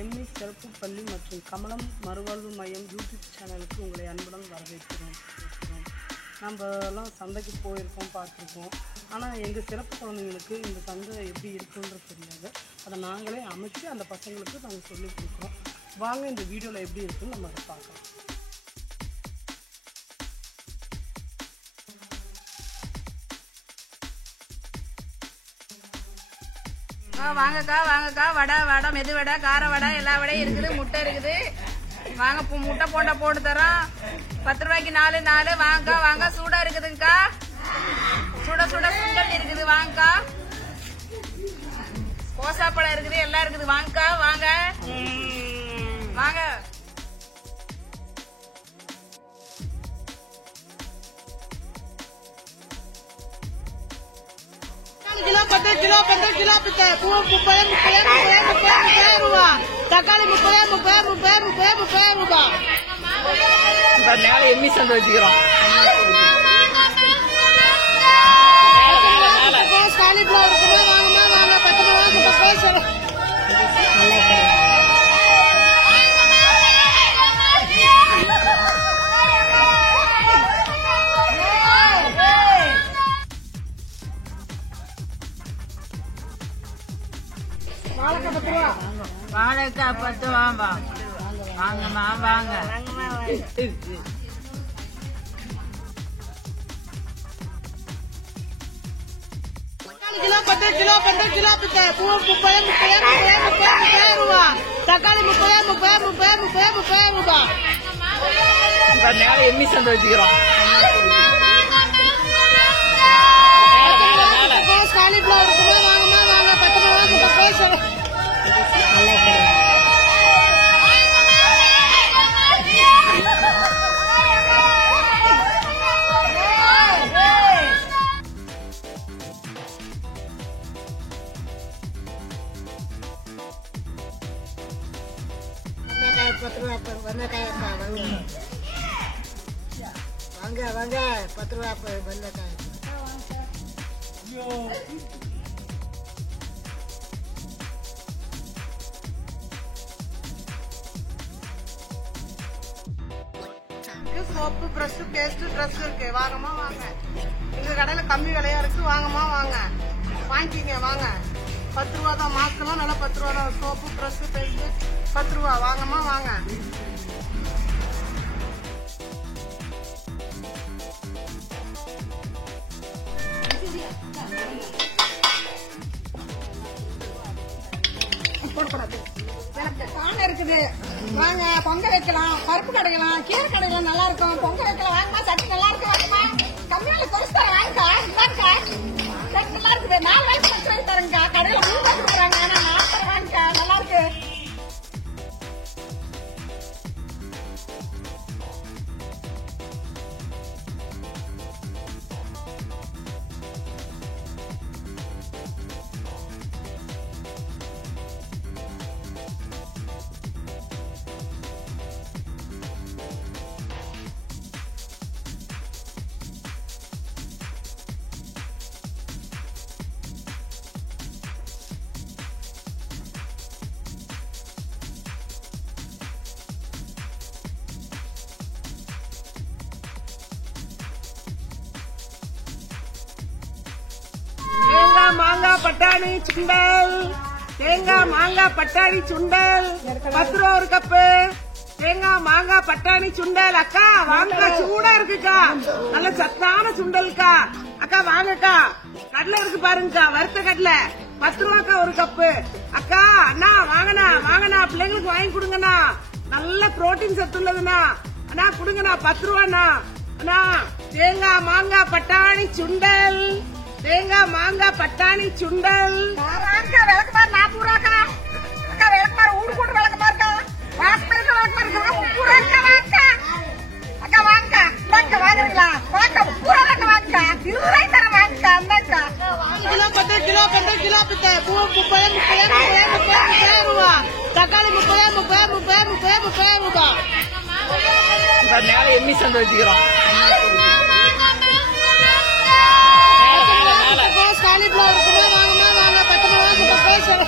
ME சிறப்பு பள்ளி மற்றும் கமலம் மறுவாழ்வு மையம் யூடியூப் சேனலுக்கு உங்களை அன்புடன் வரவேற்கிறோம். நம்ம எல்லாம் சந்தைக்கு போயிருக்கோம், பார்த்துருக்கோம். ஆனால் எங்கள் சிறப்பு குழந்தைங்களுக்கு இந்த சந்தை எப்படி இருக்குன்றது தெரியாது. அதை நாங்களே அமைச்சு அந்த பசங்களுக்கு நாங்கள் சொல்லிக் கொடுக்குறோம். வாங்க இந்த வீடியோவில் எப்படி இருக்குன்னு நம்ம அதை பார்க்கலாம். வாங்கக்கா வாங்கக்கா, வடை வடை மெது வடை கார வடை எல்லா வடையும் இருக்குது. முட்டை இருக்குது, வாங்க முட்டை போண்டா போட்டு தரோம். 10 ரூபாய்க்கு 4 வாங்கக்கா வாங்க. சூடா இருக்குதுங்கக்கா, சுட சுட சுண்டல் இருக்குது வாங்கக்கா. கோசாப்பழம் இருக்குது, எல்லாம் இருக்குது வாங்கக்கா வாங்க வாங்க. கிலோ 10 கிலோ பிச்சை பூ 30 ரூபா, தக்காளி 30 ரூபா. மேல எம்மி சந்தை வச்சுக்கிறோம். காலிஃபிளவர் வாங்கமா வாங்க 10 ரூபா. வாழைக்காய் 10 வாங்கம்மா வாங்க. கிலோ 10 கிலோ பிச்சை பூ 30 ரூபா, தக்காளி 30 ரூபா. மேல எம்மி சந்தை வச்சுக்கிறோம். காலிஃபிளவர் வாங்கமா வாங்க 10 ரூபா. வாங்க 10 ரூபா வெள்ளைக்காய். சோப்பு பிரஷ் பேஸ்ட் ட்ரெஸ் இருக்கு, வாங்கம்மா வாங்க. எங்க கடையில கம்மி விலையா இருக்கு, வாங்கம்மா வாங்க வாங்கிக்கிங்க வாங்க. 10 ரூபா தான், மாசமா நல்லா 10 ரூபா தான். சோப்பு பிரஷ் பேஸ்ட் 10 ரூபா, வாங்கம்மா வாங்க. இருக்குது வாங்க. பொங்க வைக்கலாம், பருப்பு கடைக்கலாம், கீரை கடைக்கலாம், நல்லா இருக்கும். பொங்க வைக்கலாம் வாங்கம்மா, சட்னி நல்லா இருக்கு வாங்கம்மா. கம்மியால கொஸ்தா வாங்கக்கா, நல்லா இருக்குது. 4 வயசு தரங்கக்கா, கடையில 3 ரூபாய் கொடுக்குறாங்க, ஆனா 4 வாங்கக்கா, நல்லா இருக்கு. மாங்காய் பட்டாணி சுண்டல், தேங்காய் மாங்காய் பட்டாணி சுண்டல் 10 ரூபா ஒரு கப்பு. தேங்காய் மாங்காய் பட்டாணி சுண்டல் அக்கா வாங்க, சூடா இருக்குக்கா, நல்ல சத்தான சுண்டல்க்கா. அக்கா வாங்கக்கா, கடலை இருக்கு பாருங்கக்கா, வறுத்த கடலை 10 ரூபாக்கா ஒரு கப்பு. அக்கா அண்ணா வாங்கண்ணா, பிள்ளைங்களுக்கு வாங்கி கொடுங்கண்ணா, நல்ல புரோட்டீன் சத்து உள்ளதுண்ணா. அண்ணா கொடுங்கண்ணா 10 ரூபாண்ணா. அண்ணா தேங்காய் மாங்காய் பட்டாணி சுண்டல், தேங்காய் மாங்காய் பட்டாணி சுண்டல். விளக்கு மாதிரி 40 ரூபாக்கா. அக்கா விளக்கு மாதிரி ஊடு கூட்டு விளக்கு மாதிரிக்கா, வாசப்பேச விளக்கு மாதிரி 30 ரூபாய்க்கா வாங்கக்கா. அக்கா வாங்கக்கா, இந்தாங்க வாங்குறீங்களா வாங்க, 30 ரூபாய்க்கு வாங்கக்கா, 20 ரூபாய்க்கு தர வாங்கக்கா. இந்தாங்க கிலோ 10 கிலோ பிச்சை பூ 30 ரூபா, தக்காளி 30 ரூபா. மேல எம்மி சந்தை வச்சுக்கிறோம். காலிஃபிளவர் வாங்கம்மா வாங்க 10 ரூபா.